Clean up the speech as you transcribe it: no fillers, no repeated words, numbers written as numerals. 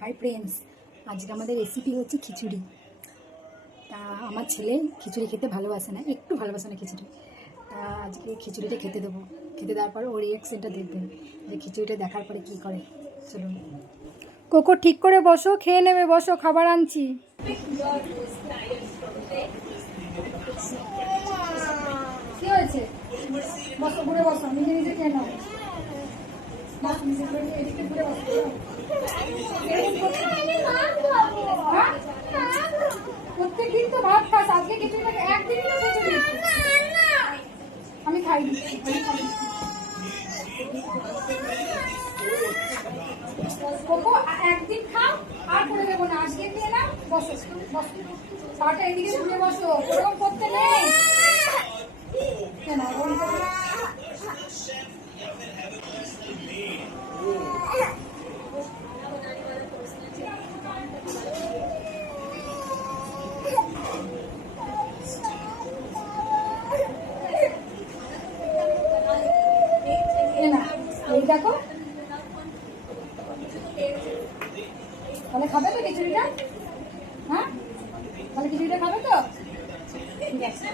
Hi friends, আজকে আমাদের recipe হচ্ছে খিচুড়ি। তা আমার ছেলে খিচুড়ি খেতে ভালোবাসে না, একটু ভালোবাসে না খিচুড়ি। তা আজকে খিচুড়িটা খেতে দেবো। খেতে দেওয়ার পর ওর রিয়াকশনটা দেখবেন যে খিচুড়িটা দেখার পরে কী করে। চলুন। কোকো ঠিক করে বসো, খেয়ে নেবে, বসো, খাবার আনছি। কি হয়েছে? বসো, ঘুরে বসো, নিজে নিজে খেয়ে নাও। এদিকে ঘুরে বসো। প্রত্যেকদিন তো ভাত খাস, আজকে খিচুড়িটাকে একদিন আমি খাই দিচ্ছি। একদিন খাও আর করে দেবো না, আজকে খেয়ে নাও। বসো বসো, পাটা এদিকে ঘুরে বসো, ওরকম করতে নেই। কেন এই দেখো, তাহলে খাবে তো খিচুড়িটা? হ্যাঁ, তাহলে খিচুড়িটা খাবে তো? ঠিক আছে।